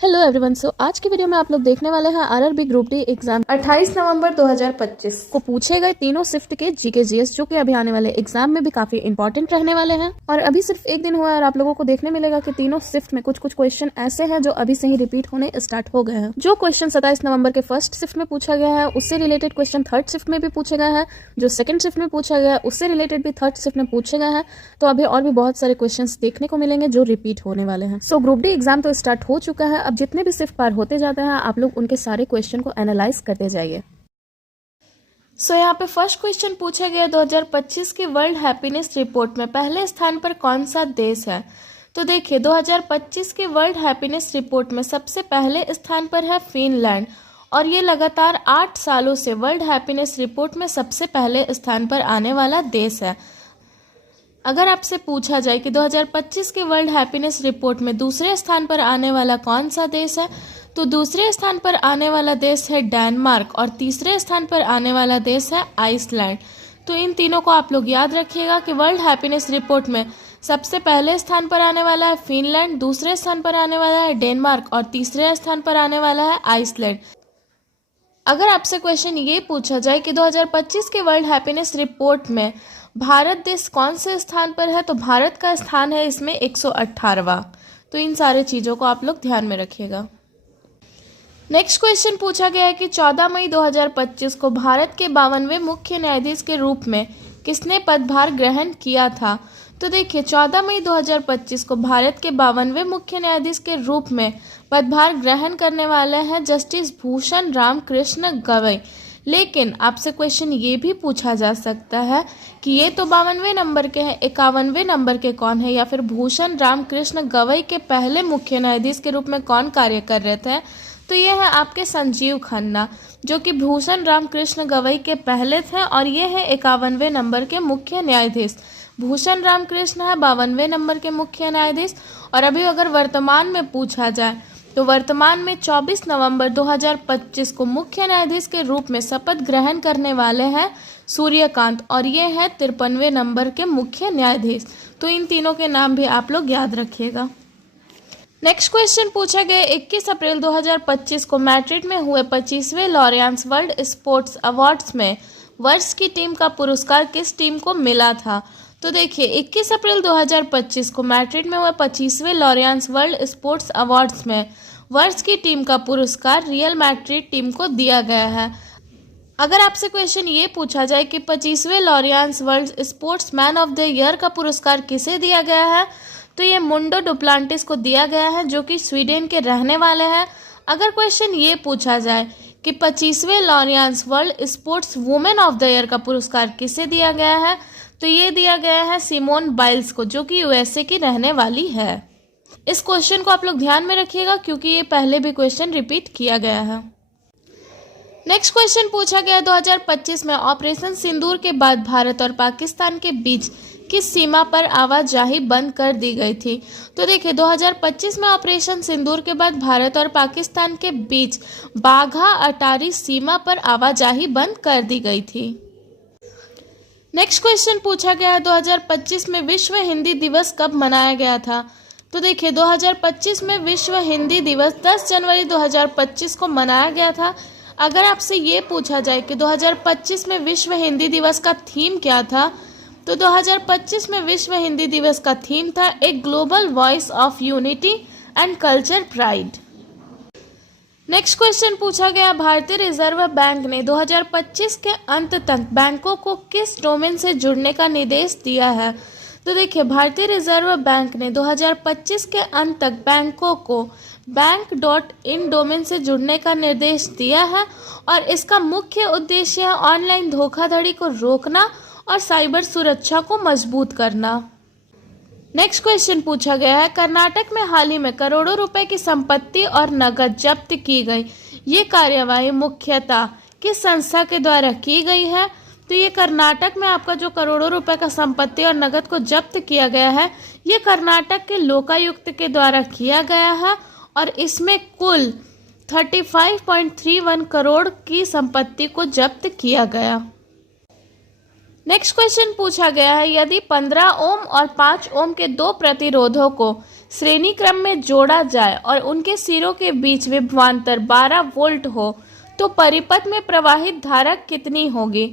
Hello everyone. सो आज की video में आप लोग देखने वाले हैं आरआरबी ग्रुप डी एग्जाम 28 नवंबर 2025 को पूछे गए तीनों शिफ्ट के जीके जीएस जो कि अभी आने वाले एग्जाम में भी काफी इंपॉर्टेंट रहने वाले हैं। और अभी सिर्फ एक दिन हुआ है और आप लोगों को देखने मिलेगा कि तीनों शिफ्ट में कुछ कुछ क्वेश्चन ऐसे हैं जो अभी से ही रिपीट होने स्टार्ट हो गए हैं। जो क्वेश्चन 27 नवंबर के फर्स्ट शिफ्ट में पूछा गया है उससे रिलेटेड क्वेश्चन थर्ड शिफ्ट में भी पूछे गए हैं, जो सेकंड शिफ्ट में पूछा गया है उससे रिलेटेड भी थर्ड शिफ्ट में पूछे गए हैं। तो अभी और भी बहुत सारे क्वेश्चन देखने को मिलेंगे जो रिपीट होने वाले हैं। सो ग्रुप डी एग्जाम तो स्टार्ट हो चुका है, अब जितने भी शिफ्ट होते जाते हैं आप लोग उनके सारे क्वेश्चन को एनालाइज करते जाइए। सो यहाँ पे फर्स्ट क्वेश्चन पूछा गया 2025 की वर्ल्ड हैप्पीनेस रिपोर्ट में पहले स्थान पर कौन सा देश है। तो देखिए 2025 की वर्ल्ड हैप्पीनेस रिपोर्ट में सबसे पहले स्थान पर है फिनलैंड और ये लगातार 8 सालों से वर्ल्ड हैप्पीनेस रिपोर्ट में सबसे पहले स्थान पर आने वाला देश है। अगर आपसे पूछा जाए कि 2025 की वर्ल्ड हैप्पीनेस रिपोर्ट में दूसरे स्थान पर आने वाला कौन सा देश है, तो दूसरे स्थान पर आने वाला देश है डेनमार्क और तीसरे स्थान पर आने वाला देश है आइसलैंड। तो इन तीनों को आप लोग याद रखिएगा कि वर्ल्ड हैप्पीनेस रिपोर्ट में सबसे पहले स्थान पर आने वाला है फिनलैंड, दूसरे स्थान पर आने वाला है डेनमार्क और तीसरे स्थान पर आने वाला है आइसलैंड। अगर आपसे क्वेश्चन ये पूछा जाए कि 2025 के वर्ल्ड हैप्पीनेस रिपोर्ट में भारत देश कौन से स्थान पर है, तो भारत का स्थान है इसमें 118वां। तो इन सारे चीज़ों को आप लोग ध्यान में रखिएगा। नेक्स्ट क्वेश्चन पूछा गया है कि 14 मई 2025 को भारत के 52वें मुख्य न्यायाधीश के रूप में किसने पदभार ग्रहण किया था। तो देखिए 14 मई 2025 को भारत के 52वें मुख्य न्यायाधीश के रूप में पदभार ग्रहण करने वाले हैं जस्टिस भूषण राम कृष्ण गवई। लेकिन आपसे क्वेश्चन ये भी पूछा जा सकता है कि ये तो 52वें नंबर के हैं, 51वें नंबर के कौन है, या फिर भूषण राम कृष्ण गवई के पहले मुख्य न्यायाधीश के रूप में कौन कार्य कर रहे थे। तो ये है आपके संजीव खन्ना जो कि भूषण राम कृष्ण गवई के पहले थे और ये है 51वें नंबर के मुख्य न्यायाधीश। भूषण राम कृष्ण है 52वें नंबर के मुख्य न्यायाधीश। और अभी अगर वर्तमान में पूछा जाए तो वर्तमान में 24 नवंबर 2025 को मुख्य न्यायाधीश के रूप में शपथ ग्रहण करने वाले हैं सूर्यकांत और ये है 53वें नंबर के मुख्य न्यायाधीश। तो इन तीनों के नाम भी आप लोग याद रखिएगा। नेक्स्ट क्वेश्चन पूछा गया 21 अप्रैल 2025 को मैड्रिड में हुए 25वें लॉरियंस वर्ल्ड स्पोर्ट्स अवार्ड्स में वर्ष की टीम का पुरस्कार किस टीम को मिला था। तो देखिए 21 अप्रैल 2025 को मैड्रिड में हुए 25वें लॉरियंस वर्ल्ड स्पोर्ट्स अवार्ड्स में वर्ष की टीम का पुरस्कार रियल मैड्रिड टीम को दिया गया है। अगर आपसे क्वेश्चन ये पूछा जाए कि 25वें Laureus world sportsman of the year का पुरस्कार किसे दिया गया है, तो ये मुंडो डुप्लांटिस को दिया गया है जो कि स्वीडन के रहने वाले हैं। अगर क्वेश्चन ये पूछा जाए कि 25वें Laureus world sportswoman of the year का पुरस्कार किसे दिया गया है, तो ये दिया गया है सिमोन बाइल्स को जो कि यूएसए की रहने वाली है। इस क्वेश्चन को आप लोग ध्यान में रखिएगा क्योंकि ये पहले भी क्वेश्चन रिपीट किया गया है। नेक्स्ट क्वेश्चन पूछा गया 2025 में ऑपरेशन सिंदूर के बाद भारत और पाकिस्तान के बीच किस सीमा पर आवाजाही बंद कर दी गई थी। तो देखिए 2025 में ऑपरेशन सिंदूर के बाद भारत और पाकिस्तान के बीच बाघा अटारी सीमा पर आवाजाही बंद कर दी गई थी। नेक्स्ट क्वेश्चन पूछा गया है 2025 में विश्व हिंदी दिवस कब मनाया गया था। तो देखिए 2025 में विश्व हिंदी दिवस 10 जनवरी 2025 को मनाया गया था। अगर आपसे ये पूछा जाए कि 2025 में विश्व हिंदी दिवस का थीम क्या था, तो 2025 में विश्व हिंदी दिवस का थीम था a global voice of unity and culture pride. Next question पूछा गया भारतीय रिजर्व बैंक ने 2025 के अंत तक बैंकों को किस डोमेन से जुड़ने का निर्देश दिया है। तो देखिए भारतीय रिजर्व बैंक ने 2025 के अंत तक बैंकों को बैंक.इन डोमेन से जुड़ने का निर्देश दिया है और इसका मुख्य उद्देश्य है ऑनलाइन धोखाधड़ी को रोकना और साइबर सुरक्षा को मजबूत करना। नेक्स्ट क्वेश्चन पूछा गया है कर्नाटक में हाल ही में करोड़ों रुपए की संपत्ति और नकद जब्त की गई। ये कार्यवाही मुख्यतः किस संस्था के द्वारा की गई है। तो ये कर्नाटक में आपका जो करोड़ों रुपए का संपत्ति और नकद को जब्त किया गया है ये कर्नाटक के लोकायुक्त के द्वारा किया गया है और इसमें कुल 35.31 करोड़ की संपत्ति को जब्त किया गया। नेक्स्ट क्वेश्चन पूछा गया है यदि 15 ओम और 5 ओम के दो प्रतिरोधों को श्रेणी क्रम में जोड़ा जाए और उनके सिरों के बीच विभवांतर 12 वोल्ट हो तो परिपथ में प्रवाहित धारा कितनी होगी।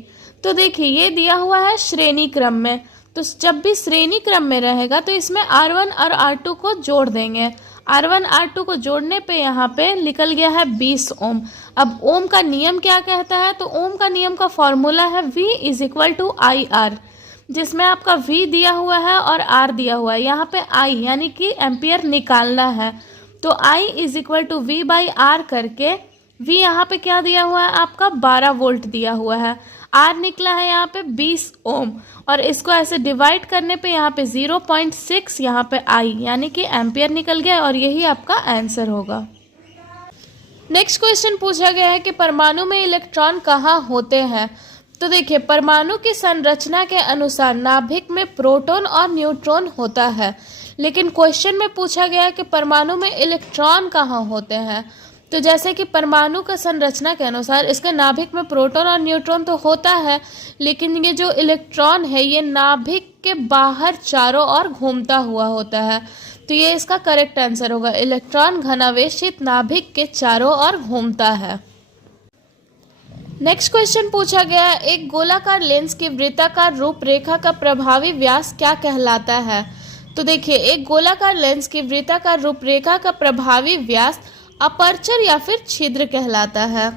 तो देखिए ये दिया हुआ है श्रेणी क्रम में, तो जब भी श्रेणी क्रम में रहेगा तो इसमें R1 और R2 को जोड़ देंगे। R1 R2 को जोड़ने पे यहाँ पे निकल गया है 20 ओम। अब ओम का नियम क्या कहता है, तो ओम का नियम का फॉर्मूला है V = IR, जिसमें आपका V दिया हुआ है और R दिया हुआ है। यहाँ पे I यानी कि एम्पियर निकालना है, तो I = V/R करके V यहाँ पे क्या दिया हुआ है आपका 12 वोल्ट दिया हुआ है, R निकला है यहाँ पे 20 ओम, और इसको ऐसे डिवाइड करने पे यहाँ पे 0.6 यहाँ पे I यानी कि एम्पियर निकल गया, और यही आपका आंसर होगा। नेक्स्ट क्वेश्चन पूछा गया है कि परमाणु में इलेक्ट्रॉन कहाँ होते हैं। तो देखिए परमाणु की संरचना के अनुसार नाभिक में प्रोटॉन और न्यूट्रॉन होता है, लेकिन क्वेश्चन में पूछा गया है कि परमाणु में इलेक्ट्रॉन कहाँ होते हैं। तो जैसे कि परमाणु का संरचना के अनुसार इसके नाभिक में प्रोटॉन और न्यूट्रॉन तो होता है, लेकिन ये जो इलेक्ट्रॉन है ये नाभिक के बाहर चारों ओर घूमता हुआ होता है, तो ये इसका करेक्ट आंसर होगा। इलेक्ट्रॉन घनावेशित नाभिक के चारों ओर घूमता है। नेक्स्ट क्वेश्चन पूछा गया है, एक गोलाकार लेंस की वृत्ताकार रूपरेखा का प्रभावी व्यास क्या कहलाता है। तो देखिए एक गोलाकार लेंस की वृत्ताकार रूपरेखा का प्रभावी व्यास अपर्चर या फिर छिद्र कहलाता है।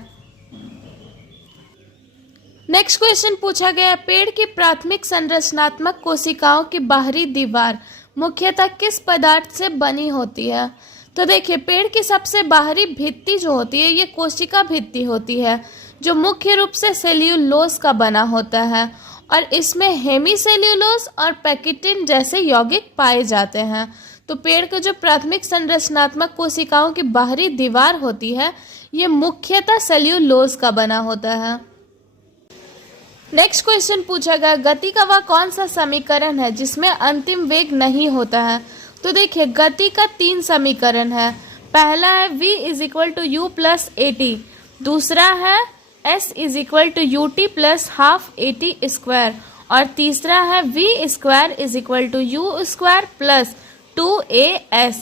नेक्स्ट क्वेश्चन पूछा गया, पेड़ की प्राथमिक संरचनात्मक कोशिकाओं की बाहरी दीवार मुख्यतः किस पदार्थ से बनी होती है। तो देखिए पेड़ की सबसे बाहरी भित्ति जो होती है ये कोशिका भित्ति होती है, जो मुख्य रूप से सेल्यूलोज का बना होता है, और इसमें हेमीसेल्यूलोज और पैकिटिन जैसे यौगिक पाए जाते हैं। तो पेड़ का जो प्राथमिक संरचनात्मक कोशिकाओं की बाहरी दीवार होती है ये मुख्यतः सेल्यूलोज का बना होता है। नेक्स्ट क्वेश्चन पूछा गया, गति का वह कौन सा समीकरण है जिसमें अंतिम वेग नहीं होता है। तो देखिए गति का 3 समीकरण है। पहला है V = U + AT, दूसरा है S = UT + ½ AT², और तीसरा है V² = U² + 2AS।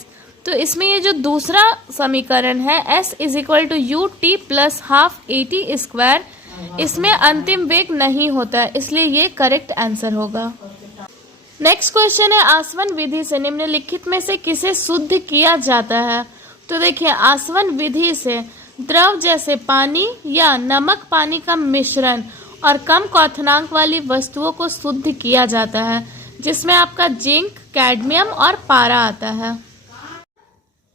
तो इसमें ये जो दूसरा समीकरण है S = UT + ½ AT², इसमें अंतिम वेग नहीं होता है, इसलिए ये करेक्ट आंसर होगा। नेक्स्ट क्वेश्चन है, आसवन विधि से निम्नलिखित में से किसे शुद्ध किया जाता है। तो देखिए आसवन विधि से द्रव जैसे पानी या नमक पानी का मिश्रण और कम क्वथनांक वाली वस्तुओं को शुद्ध किया जाता है, जिसमें आपका जिंक, कैडमियम और पारा आता है।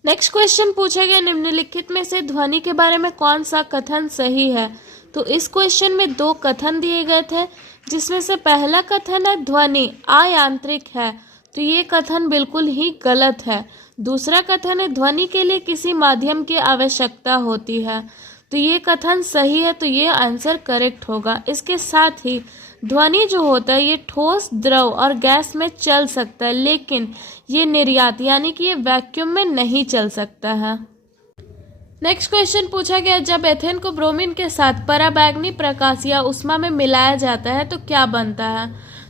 नेक्स्ट क्वेश्चन पूछा गया, निम्नलिखित में से ध्वनि के बारे में कौन सा कथन सही है। तो इस क्वेश्चन में 2 कथन दिए गए थे, जिसमें से पहला कथन है ध्वनि अयांत्रिक है, तो ये कथन बिल्कुल ही गलत है। दूसरा कथन है ध्वनि के लिए किसी माध्यम की आवश्यकता होती है, तो ये कथन सही है, तो ये आंसर करेक्ट होगा। इसके साथ ही ध्वनि जो होता है ये ठोस, द्रव और गैस में चल सकता है, लेकिन ये निर्यात यानी कि ये वैक्यूम में नहीं चल सकता है। नेक्स्ट क्वेश्चन पूछा गया, जब एथेन को ब्रोमीन के साथ पराबैंगनी प्रकाश या उष्मा में मिलाया जाता है तो क्या बनता है।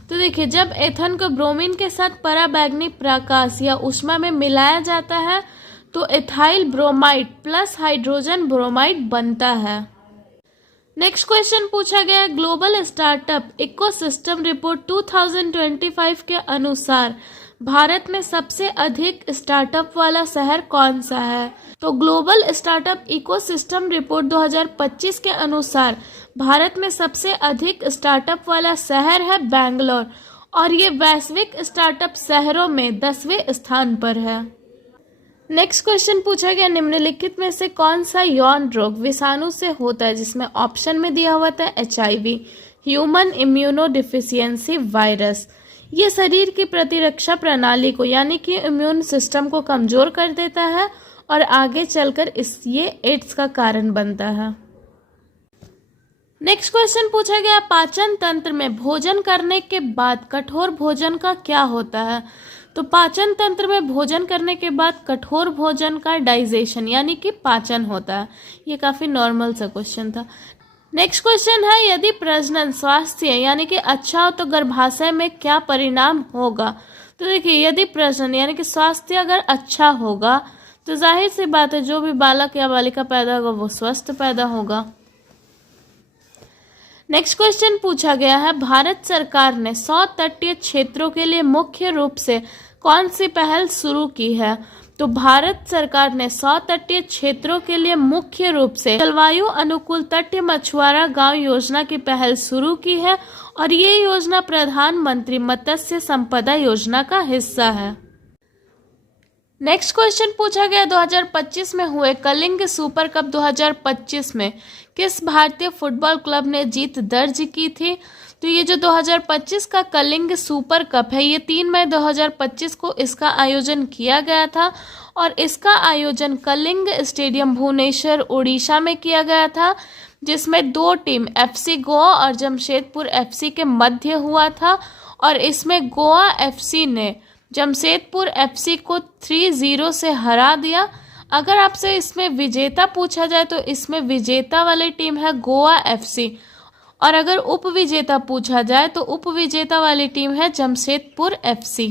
तो देखिए जब एथेन को ब्रोमीन के साथ पराबैंगनी प्रकाश या उष्मा में मिलाया जाता है तो ethyl bromide plus hydrogen bromide बनता है। नेक्स्ट क्वेश्चन पूछा गया, ग्लोबल स्टार्टअप इकोसिस्टम रिपोर्ट 2025 के अनुसार भारत में सबसे अधिक स्टार्टअप वाला शहर कौन सा है। तो ग्लोबल स्टार्टअप इकोसिस्टम रिपोर्ट 2025 के अनुसार भारत में सबसे अधिक स्टार्टअप वाला शहर है बेंगलोर, और ये वैश्विक स्टार्टअप शहरों में 10वें स्थान पर है। नेक्स्ट क्वेश्चन पूछा गया, निम्नलिखित में से कौन सा यौन रोग विषाणु से होता है, जिसमें ऑप्शन में दिया हुआ था HIV, ह्यूमन इम्यूनोडिफिशियंसी वायरस। ये शरीर की प्रतिरक्षा प्रणाली को यानी कि इम्यून सिस्टम को कमजोर कर देता है और आगे चलकर ये एड्स का कारण बनता है। नेक्स्ट क्वेश्चन पूछा गया, पाचन तंत्र में भोजन करने के बाद कठोर भोजन का क्या होता है। तो पाचन तंत्र में भोजन करने के बाद कठोर भोजन का डाइजेशन यानी कि पाचन होता है। ये काफी नॉर्मल सा क्वेश्चन था। नेक्स्ट क्वेश्चन है, यदि प्रजनन स्वास्थ्य यानी कि अच्छा हो तो गर्भाशय में क्या परिणाम होगा। तो देखिए यदि प्रजनन यानी कि स्वास्थ्य अगर अच्छा होगा तो जाहिर सी बात है जो भी बालक या बालिका पैदा होगा वो स्वस्थ पैदा होगा। नेक्स्ट क्वेश्चन पूछा गया है, भारत सरकार ने 100 तटीय क्षेत्रों के लिए मुख्य रूप से कौन सी पहल शुरू की है? तो भारत सरकार ने 100 तटीय क्षेत्रों के लिए मुख्य रूप से जलवायु अनुकूल तटीय मछुआरा गांव योजना की पहल शुरू की है और ये योजना प्रधानमंत्री मत्स्य संपदा योजना का हिस्सा है। नेक्स्ट क्वेश्चन पूछा गया, 2025 में हुए कलिंग सुपर कप 2025 में किस भारतीय फुटबॉल क्लब ने जीत दर्ज की थी? तो ये जो 2025 का कलिंग सुपर कप है ये 3 मई 2025 को इसका आयोजन किया गया था और इसका आयोजन कलिंग स्टेडियम भुवनेश्वर उड़ीसा में किया गया था, जिसमें 2 टीम FC गोवा और जमशेदपुर FC के मध्य हुआ था और इसमें गोवा FC ने जमशेदपुर FC को 3-0 से हरा दिया। अगर आपसे इसमें विजेता पूछा जाए तो इसमें विजेता वाली टीम है गोवा FC और अगर उप विजेता पूछा जाए तो उप विजेता वाली टीम है जमशेदपुर FC।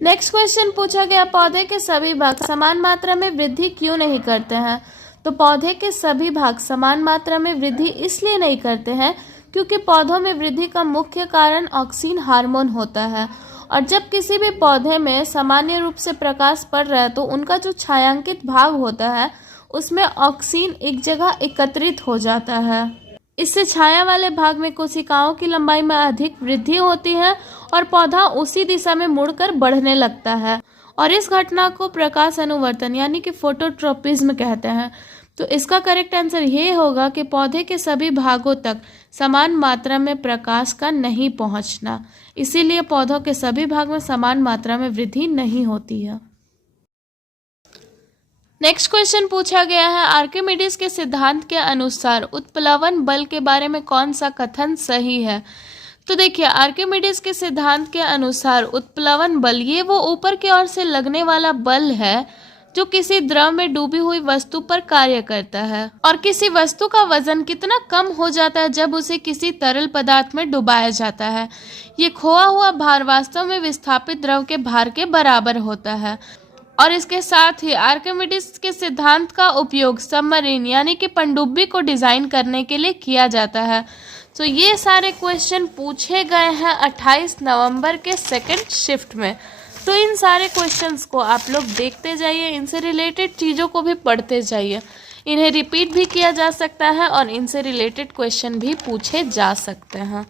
नेक्स्ट क्वेश्चन पूछा गया, पौधे के सभी भाग समान मात्रा में वृद्धि क्यों नहीं करते हैं? तो पौधे के सभी भाग समान मात्रा में वृद्धि इसलिए नहीं करते हैं क्योंकि पौधों में वृद्धि का मुख्य कारण ऑक्सीन हार्मोन होता है और जब किसी भी पौधे में सामान्य रूप से प्रकाश पड़ रहा है तो उनका जो छायांकित भाग होता है उसमें ऑक्सीन एक जगह एकत्रित हो जाता है। इससे छाया वाले भाग में कोशिकाओं की लंबाई में अधिक वृद्धि होती है और पौधा उसी दिशा में मुड़कर बढ़ने लगता है और इस घटना को प्रकाश अनुवर्तन यानी कि फोटोट्रोपिज्म कहते हैं। तो इसका करेक्ट आंसर ये होगा कि पौधे के सभी भागों तक समान मात्रा में प्रकाश का नहीं पहुंचना, इसीलिए पौधों के सभी भाग में समान मात्रा में वृद्धि नहीं होती है। नेक्स्ट क्वेश्चन पूछा गया है, आर्किमिडीज के सिद्धांत के अनुसार उत्प्लवन बल के बारे में कौन सा कथन सही है? तो देखिए आर्किमिडीज के सिद्धांत के अनुसार उत्प्लवन बल ये वो ऊपर की ओर से लगने वाला बल है जो किसी द्रव में डूबी हुई वस्तु पर कार्य करता है और किसी वस्तु का वजन कितना कम हो जाता है जब उसे किसी तरल पदार्थ में डुबाया जाता है। ये खोआ हुआ भार वास्तव में विस्थापित द्रव के भार के बराबर होता है और इसके साथ ही आर्किमिडीज के सिद्धांत का उपयोग सबमरीन यानी कि पनडुब्बी को डिजाइन करने के लिए किया जाता है। तो ये सारे क्वेश्चन पूछे गए हैं 28 नवंबर के सेकंड शिफ्ट में। तो इन सारे क्वेश्चंस को आप लोग देखते जाइए, इनसे रिलेटेड चीज़ों को भी पढ़ते जाइए। इन्हें रिपीट भी किया जा सकता है और इनसे रिलेटेड क्वेश्चन भी पूछे जा सकते हैं।